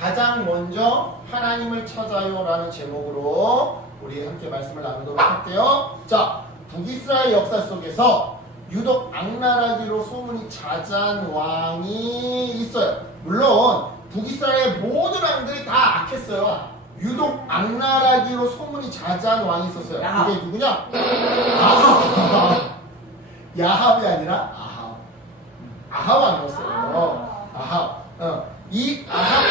가장 먼저 하나님을 찾아요 라는 제목으로 우리 함께 말씀을 나누도록 할게요. 자, 북이스라엘 역사 속에서 유독 악랄하기로 소문이 자자한 왕이 있어요. 물론 북이스라엘 모든 왕들이 다 악했어요. 유독 악랄하기로 소문이 자자한 왕이 있었어요. 야합. 그게 누구냐? 아합. 야합이 아니라 아합. 아합 아니었어요. 아합. 이 아합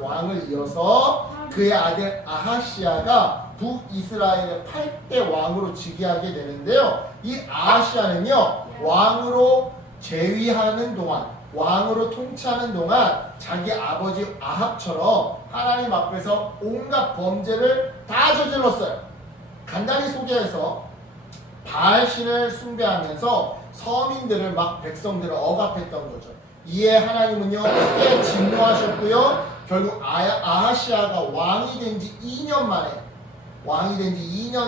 왕을 이어서 그의 아들 아하시아가 북이스라엘의 8대 왕으로 즉위하게 되는데요. 이 아하시아는요, 왕으로 재위하는 동안, 왕으로 통치하는 동안 자기 아버지 아합처럼 하나님 앞에서 온갖 범죄를 다 저질렀어요. 간단히 소개해서 바알신을 숭배하면서 서민들을 막 백성들을 억압했던 거죠. 이에 하나님은요 크게 진노하셨고요. 결국 아하시아가 왕이 된 지 2년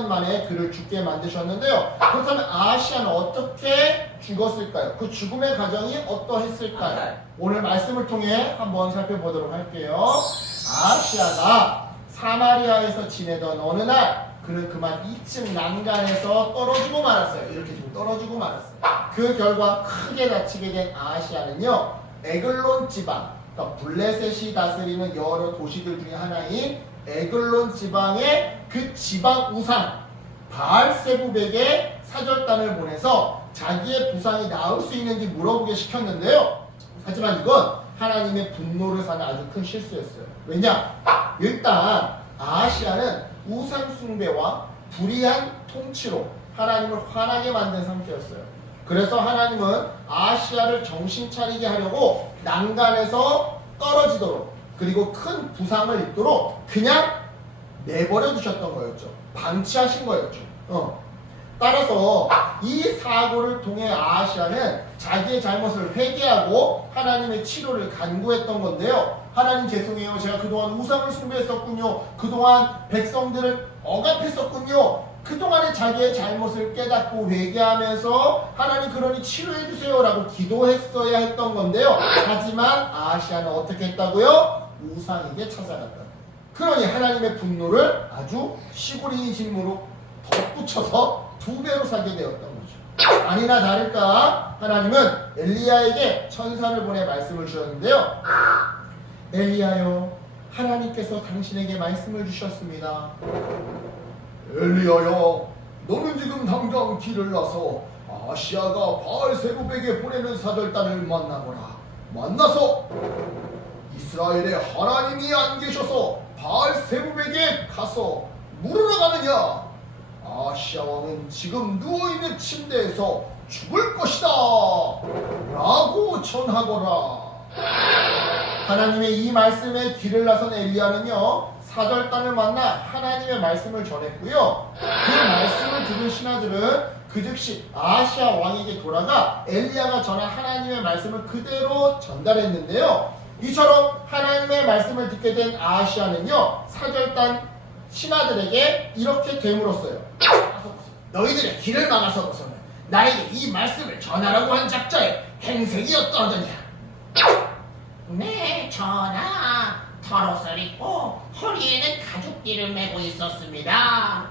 만에 그를 죽게 만드셨는데요. 그렇다면 아하시아는 어떻게 죽었을까요? 그 죽음의 과정이 어떠했을까요? 오늘 말씀을 통해 한번 살펴보도록 할게요. 아하시아가 사마리아에서 지내던 어느 날 그는 그만 이쯤 난간에서 떨어지고 말았어요. 이렇게 좀 떨어지고 말았어요. 그 결과 크게 다치게 된 아하시아는요, 에글론 지방, 그러니까 블레셋이 다스리는 여러 도시들 중에 하나인 에글론 지방의 그 지방 우상 바알세부백에 사절단을 보내서 자기의 부상이 나을 수 있는지 물어보게 시켰는데요. 하지만 이건 하나님의 분노를 사는 아주 큰 실수였어요. 왜냐? 일단 아하시아는 우상 숭배와 불의한 통치로 하나님을 화나게 만든 상태였어요. 그래서 하나님은 아하시아를 정신 차리게 하려고 난간에서 떨어지도록, 그리고 큰 부상을 입도록 그냥 내버려 두셨던 거였죠. 방치하신 거였죠. 따라서 이 사고를 통해 아하시아는 자기의 잘못을 회개하고 하나님의 치료를 간구했던 건데요. 하나님 죄송해요. 제가 그동안 우상을 숭배했었군요. 그동안 백성들을 억압했었군요. 그동안의 자기의 잘못을 깨닫고 회개하면서 하나님 그러니 치료해 주세요 라고 기도했어야 했던 건데요. 하지만 아하시아는 어떻게 했다고요? 우상에게 찾아갔다. 그러니 하나님의 분노를 아주 시골인 힘으로 덧붙여서 2배로 사게 되었던 거죠. 아니나 다를까 하나님은 엘리야에게 천사를 보내 말씀을 주셨는데요. 엘리야요, 하나님께서 당신에게 말씀을 주셨습니다. 엘리야야, 너는 지금 당장 길을 나서 아하시아가 바알세부백에 보내는 사절단을 만나거라. 만나서 이스라엘에 하나님이 안 계셔서 바알세부백에 가서 물으러 가느냐? 아하시아 왕은 지금 누워있는 침대에서 죽을 것이다 라고 전하거라. 하나님의 이 말씀에 귀를 나선 엘리야는요, 사절단을 만나 하나님의 말씀을 전했고요. 그 말씀을 들은 신하들은 그 즉시 아하시아 왕에게 돌아가 엘리야가 전한 하나님의 말씀을 그대로 전달했는데요. 이처럼 하나님의 말씀을 듣게 된 아하시아는요, 사절단 신하들에게 이렇게 되물었어요. 너희들의 길을 막아서고서는 나에게 이 말씀을 전하라고 한 작자의 행색이 어떠하더냐? 네, 전하. 털옷을 입고 허리에는 가죽띠를 메고 있었습니다.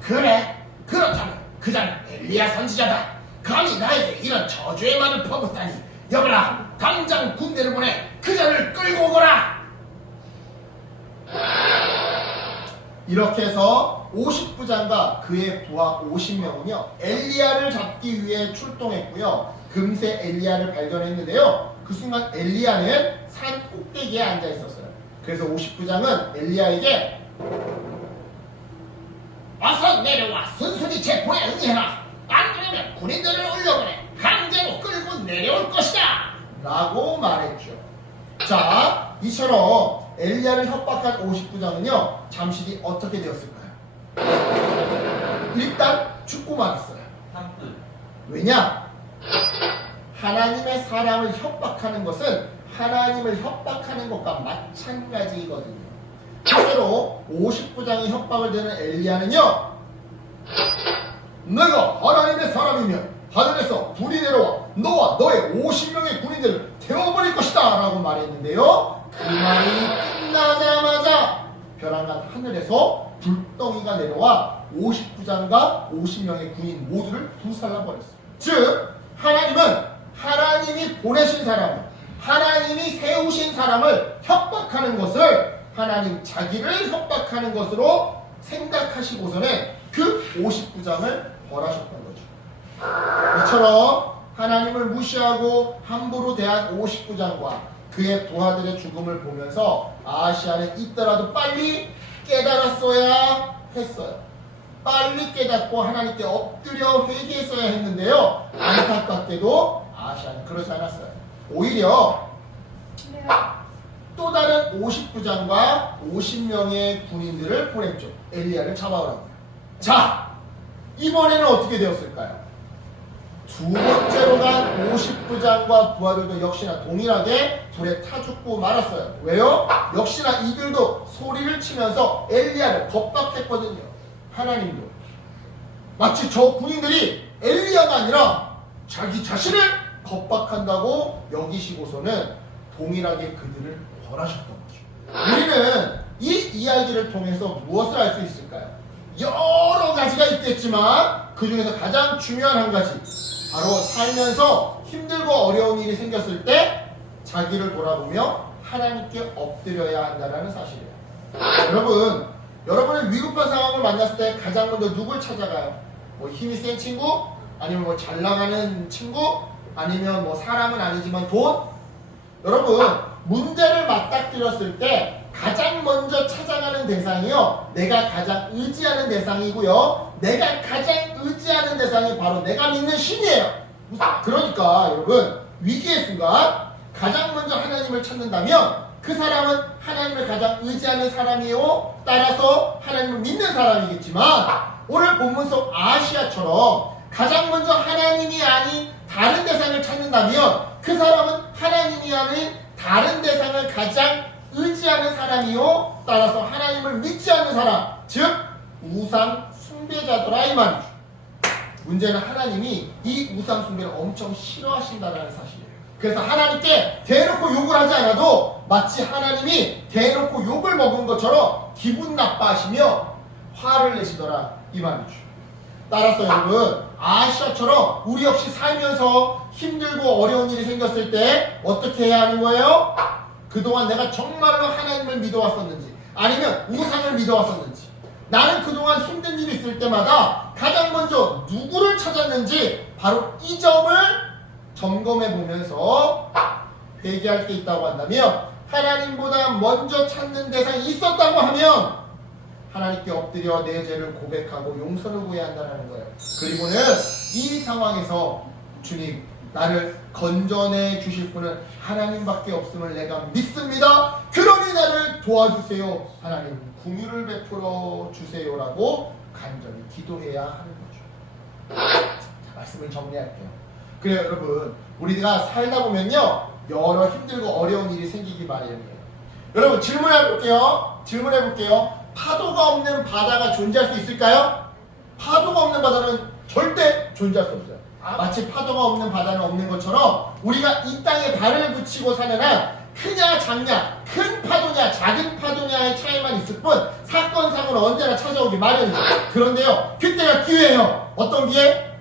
그래? 그렇다면 그 자는 엘리야 선지자다. 감히 나에게 이런 저주의 말을 퍼붓다니. 여보라, 당장 군대를 보내 그 자를 끌고 오거라. 이렇게 해서 50부장과 그의 부하 50명은요 엘리야를 잡기 위해 출동했고요. 금세 엘리야를 발견했는데요. 그 순간 엘리야는 산 꼭대기에 앉아 있었어요. 그래서 50부장은 엘리야에게 어서 내려와 순순히 제포에 응해라. 안 그러면 군인들을 올려보내 강제로 끌고 내려올 것이다 라고 말했죠. 자, 이처럼 엘리야를 협박한 50부장은요 잠시 뒤 어떻게 되었을까요? 일단 죽고 말았어요. 왜냐? 하나님의 사람을 협박하는 것은 하나님을 협박하는 것과 마찬가지거든요. 실제로 50부장의 협박을 듣는 엘리야는요, 내가 하나님의 사람이면 하늘에서 불이 내려와 너와 너의 50명의 군인들을 태워버릴 것이다 말했는데요. 그 말이 끝나자마자 벼랑간 하늘에서 불덩이가 내려와 59장과 50명의 군인 모두를 불살라버렸어요. 즉 하나님은 하나님이 보내신 사람, 하나님이 세우신 사람을 협박하는 것을 하나님 자기를 협박하는 것으로 생각하시고서는 그 59장을 벌하셨던 거죠. 이처럼 하나님을 무시하고 함부로 대한 59장과 그의 부하들의 죽음을 보면서 아하시아는 있더라도 빨리 깨달았어야 했어요. 빨리 깨닫고 하나님께 엎드려 회개했어야 했는데요. 안타깝게도 아하시아는 그러지 않았어요. 오히려 또 다른 59장과 50명의 군인들을 보냈죠. 엘리야를 잡아오라고. 자, 이번에는 어떻게 되었을까요? 두 번째로 간 59장과 부하들도 역시나 동일하게 불에 타 죽고 말았어요. 왜요? 역시나 이들도 소리를 치면서 엘리야를 겁박했거든요. 하나님도 마치 저 군인들이 엘리야가 아니라 자기 자신을 겁박한다고 여기시고서는 동일하게 그들을 벌하셨던 거죠. 우리는 이 이야기를 통해서 무엇을 알 수 있을까요? 여러 가지가 있겠지만 그 중에서 가장 중요한 한 가지, 바로 살면서 힘들고 어려운 일이 생겼을 때 자기를 돌아보며 하나님께 엎드려야 한다는 사실이에요. 여러분의 위급한 상황을 만났을 때 가장 먼저 누굴 찾아가요? 뭐 힘이 센 친구? 아니면 뭐 잘 나가는 친구? 아니면 뭐 사람은 아니지만 돈? 여러분, 문제를 맞닥뜨렸을 때 가장 먼저 찾아가는 대상이요, 내가 가장 의지하는 대상이고요, 내가 가장 의지하는 대상이 바로 내가 믿는 신이에요. 그러니까 여러분, 위기의 순간 가장 먼저 하나님을 찾는다면 그 사람은 하나님을 가장 의지하는 사람이요, 따라서 하나님을 믿는 사람이겠지만, 오늘 본문 속 아하시아처럼 가장 먼저 하나님이 아닌 다른 대상을 찾는다면 그 사람은 하나님이 아닌 다른 대상을 가장 의지하는 사람이요, 따라서 하나님을 믿지 않는 사람, 즉 우상 숭배자더라 이 말이죠. 문제는 하나님이 이 우상 숭배를 엄청 싫어하신다는 사실이에요. 그래서 하나님께 대놓고 욕을 하지 않아도 마치 하나님이 대놓고 욕을 먹은 것처럼 기분 나빠하시며 화를 내시더라 이 말이죠. 따라서 여러분, 아하시아처럼 우리 역시 살면서 힘들고 어려운 일이 생겼을 때 어떻게 해야 하는 거예요? 그동안 내가 정말로 하나님을 믿어왔었는지, 아니면 우상을 믿어왔었는지, 나는 그동안 힘든 일이 있을 때마다 가장 먼저 누구를 찾았는지 바로 이 점을 점검해 보면서 회개할 게 있다고 한다면, 하나님보다 먼저 찾는 대상이 있었다고 하면 하나님께 엎드려 내 죄를 고백하고 용서를 구해야 한다는 거예요. 그리고는 이 상황에서 주님, 나를 건져내 주실 분은 하나님밖에 없음을 내가 믿습니다. 그러니 나를 도와주세요. 하나님 긍휼을 베풀어 주세요라고 간절히 기도해야 하는 거죠. 자, 말씀을 정리할게요. 그래요, 여러분, 우리가 살다 보면요, 여러 힘들고 어려운 일이 생기기 마련이에요. 여러분, 질문해 볼게요. 파도가 없는 바다가 존재할 수 있을까요? 파도가 없는 바다는 절대 존재할 수 없어요. 마치 파도가 없는 바다는 없는 것처럼 우리가 이 땅에 발을 붙이고 사는 한 크냐 작냐, 큰 파도냐 작은 파도냐의 차이만 있을 뿐 사건 사고는 언제나 찾아오기 마련이죠. 그런데요, 그때가 기회예요. 어떤 기회?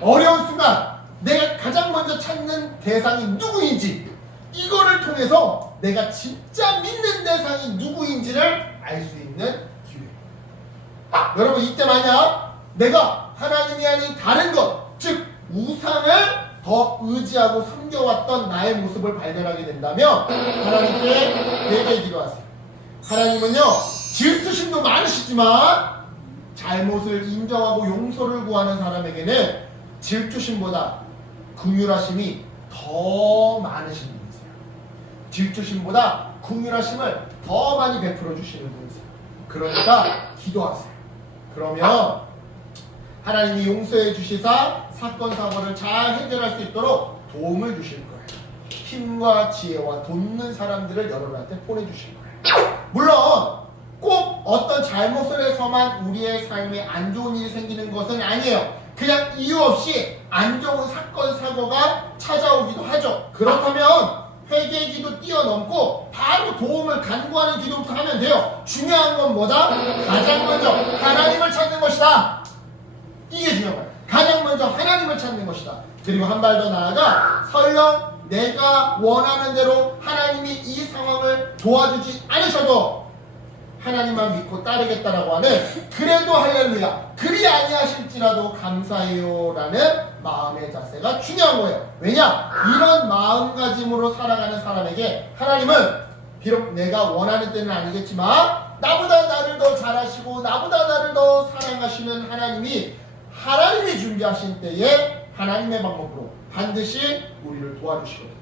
어려운 순간 내가 가장 먼저 찾는 대상이 누구인지, 이거를 통해서 내가 진짜 믿는 대상이 누구인지를 알 수 있는 기회. 여러분, 이때 만약 내가 하나님이 아닌 다른 것, 즉 우상을 더 의지하고 섬겨왔던 나의 모습을 발견하게 된다면 하나님께 회개 기도하세요. 하나님은요, 질투심도 많으시지만 잘못을 인정하고 용서를 구하는 사람에게는 질투심보다 긍휼하심이 더 많으신 분이세요. 질투심보다 긍휼하심을 더 많이 베풀어 주시는 분이세요. 그러니까 기도하세요. 그러면 하나님이 용서해 주시사 사건 사고를 잘 해결할 수 있도록 도움을 주실 거예요. 힘과 지혜와 돕는 사람들을 여러분한테 보내주실 거예요. 물론 꼭 어떤 잘못을 해서만 우리의 삶에 안 좋은 일이 생기는 것은 아니에요. 그냥 이유 없이 안 좋은 사건 사고가 찾아오기도 하죠. 그렇다면 회개 기도 서로 도움을 간구하는 기도부터 하면 돼요. 중요한 건 뭐다? 가장 먼저 하나님을 찾는 것이다. 이게 중요한 거야. 가장 먼저 하나님을 찾는 것이다. 그리고 한 발 더 나아가 설령 내가 원하는 대로 하나님이 이 상황을 도와주지 않으셔도 하나님만 믿고 따르겠다라고 하는 그래도 할렐루야 그리 아니하실지라도 감사해요라는 마음의 자세가 중요한 거예요. 왜냐? 이런 마음가짐으로 살아가는 사람에게 하나님은 비록 내가 원하는 때는 아니겠지만 나보다 나를 더 잘하시고 나보다 나를 더 사랑하시는 하나님이 준비하신 때에 하나님의 방법으로 반드시 우리를 도와주시거든요.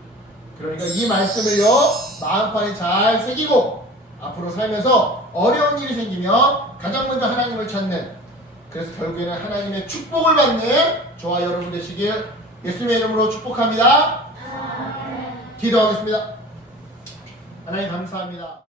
그러니까 이 말씀을요 마음판에 잘 새기고 앞으로 살면서 어려운 일이 생기면 가장 먼저 하나님을 찾는, 그래서 결국에는 하나님의 축복을 받는 저와 여러분 되시길 예수님의 이름으로 축복합니다. 기도하겠습니다. 하나님 감사합니다.